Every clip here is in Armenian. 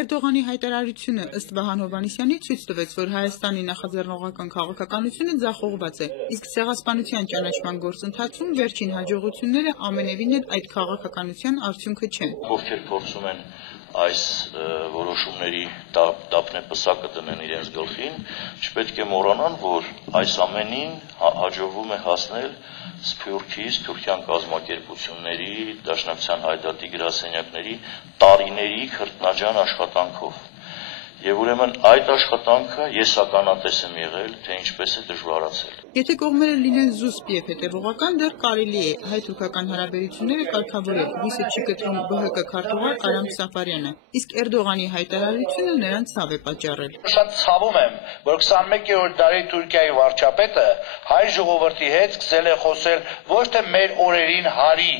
Էրդողանի հայտարարությունը ըստ Վահան Հովհաննիսյանի ցույց տվեց, որ Հայաստանի նախաձեռնողական քաղաքականությունը ձախողված է, իսկ ցեղասպանության ճանաչման գործընթացում վերջին հաջողությունները ամենևին էլ այդ քաղաքականության արդյունքը չեն։ Ովքեր փորձում են այս որոշումների դափնեպսակը դնեն իրենց գլխին, չպետք է մոռանան, որ այս ամենին հաջողվում է հասնել Սփյուռքյան կազմակերպությունների, Դաշնակցության հայդատի գրասենյակների տարիների քրտնաջան աշխատանքով։ Եվ ուրեմն այդ աշխատանքը ես ականատես եմ եղել, թե ինչպես է դժվարացել։ Եթե կողմերը լինեն զուսպ եւ հետեւողական, դեռ կարելի է հայ-թուրքական հարաբերությունները կարգավորել, հույսը չի կտրում ԲՀԿ քարտուղար Արամ Սաֆարյանը, իսկ Էրդողանի հայտարարությունը նրան ցավ է պատճառել։ Շատ ցավում եմ, որ 21-րդ դարի Թուրքիայի վարչապետը հայ ժողովրդի հետ սկսել է խոսել ոչ թե մեր օրերին հարի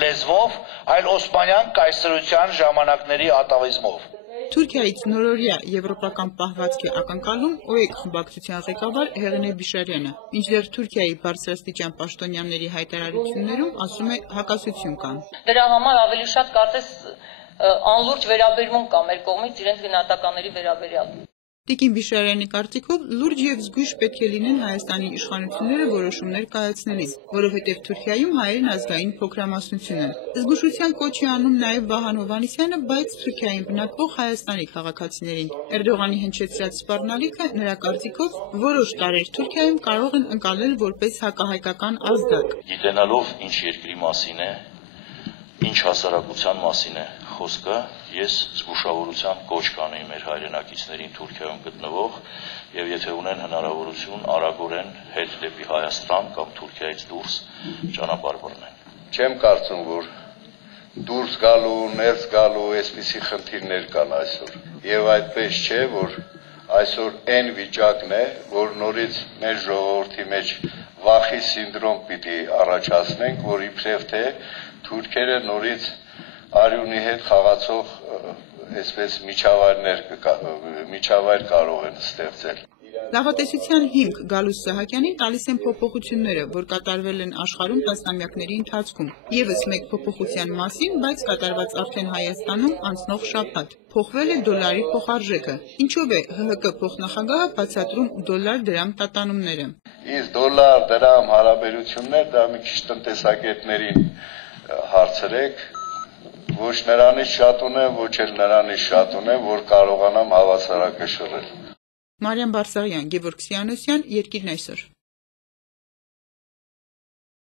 լեզվով, այլ օսմանյան կայսրության ժամանակների ատավիզմով։ Թուրքիայից նորօրյա եվրոպական պահվածքի ակնկալում ՕԵԿ խմբակցության ղեկավար Հեղինե Բիշարյանը, մինչդեռ Թուրքիայի բարձրաստիճան պաշտոնյաների հայտարարություններում ասում է հակասություն կան։ Դրա համար ավելի շատ կարծես անլուրջ վերաբերմունք կա մեր կողմից իրենց գնահատականների վերաբերյալ։ Տիկին Բիշարյանի կարծիքով լուրջ եւ զգույշ պետք է լինեն Հայաստանի իշխանությունները որոշումներ կայացնելիս, որովհետեւ Թուրքիայում հայերն ազգային փոքրամասնություն են։ Զգուշության կոչ է անում նաեւ Վահան Հովհաննիսյանը, բայց Թուրքիայում բնակվող Հայաստանի քաղաքացիներին։ Էրդողանի հնչեցրած սպառնալիքը նրա կարծիքով որոշ տարրեր Թուրքիայում կարող են ընկալել որպես հակահայկական ազդակ։ Գիտենալով ինչ երկրի մասին է, ինչ հասարակության մասին է խոսքը, ես զգուշավորության կոչ կանեի մեր հայրենակիցներին Թուրքիայում գտնվող եւ եթե ունեն հնարավորություն արագորեն հետ դեպի Հայաստան կամ Թուրքիայից դուրս ճանապարհ բռնեն։ Չեմ կարծում, որ դուրս գալու, ներս գալու այսպիսի խնդիրներ կան այսօր։ Եվ այդպես չէ, որ այսօր այն վիճակն է, որ նորից մեր ժողովրդի մեջ վախի սինդրոմ պիտի առաջացնենք, որ իբրև թե թուրքերը նորից արյունի հետ խաղացող այսպես միջավայր կարող են ստեղծել։ Լավատեսության հիմք Գալուստ Սահակյանին տալիս են փոփոխությունները, որ կատարվել են աշխարհում տասնամյակների ընթացքում։ Եվս մեկ փոփոխության մասին, բայց կատարված արդեն Հայաստանում անցնող շաբաթ։ Փոխվել է դոլարի փոխարժեքը։ Ինչով է ՀՀԿ փոխնախագահը բացատրում դոլար-դրամ տատանումները։ Իսկ դոլար-դրամ հարաբերություններ դա մի քիչ տնտեսագետներին հարցրեք, ոչ նրանից շատ ունեմ, ոչ էլ նրանից շատ ունեմ, որ կարողանամ հավասարակշռել։ Մարիամ Բարսեղյան, Գևորգ Սիանոսյան, Երկիրն այսօր։